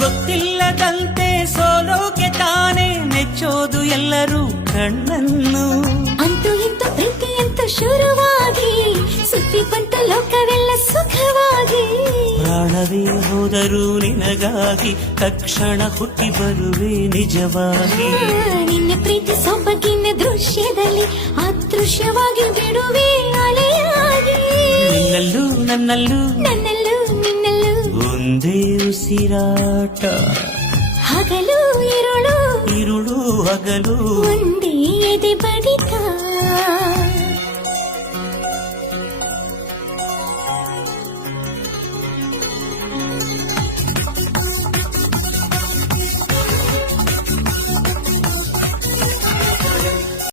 ಗೊತ್ತಿಲ್ಲದಂತೆ ಸೋಲೋಕೆ ತಾನೇ ನೆಚ್ಚೋದು ಎಲ್ಲರೂ ಕಣ್ಣನ್ನು. ಅಂತೂ ಇಂತೂ ಅಂತ ಶುರುವಾಗಿ ಸುತ್ತಿ ಬಂತ ಲೋಕವೆಲ್ಲ ಸುಖವಾಗಿ. ಪ್ರಾಣವೇ ಹೋದರೂ ನಿನಗಾಗಿ ತಕ್ಷಣ ಹುಟ್ಟಿ ಬರುವೆ ನಿಜವಾಗಿ. ನಿನ್ನ ಪ್ರೀತಿ ಸೊಬಗಿನ ದೃಶ್ಯದಲ್ಲಿ ಅದೃಶ್ಯವಾಗಿ ಬಿಡುವೆ ಅಲೆಯಾಗಿ. ನಿನ್ನಲ್ಲೂ ನನ್ನಲ್ಲೂ ನನ್ನ ಒಂದೇ ಉಸಿರಾಟ ಹಗಲು ಇರುಳು ಇರುಳು ಹಗಲು ಒಂದೇ ಎದೆ ಬಡಿತ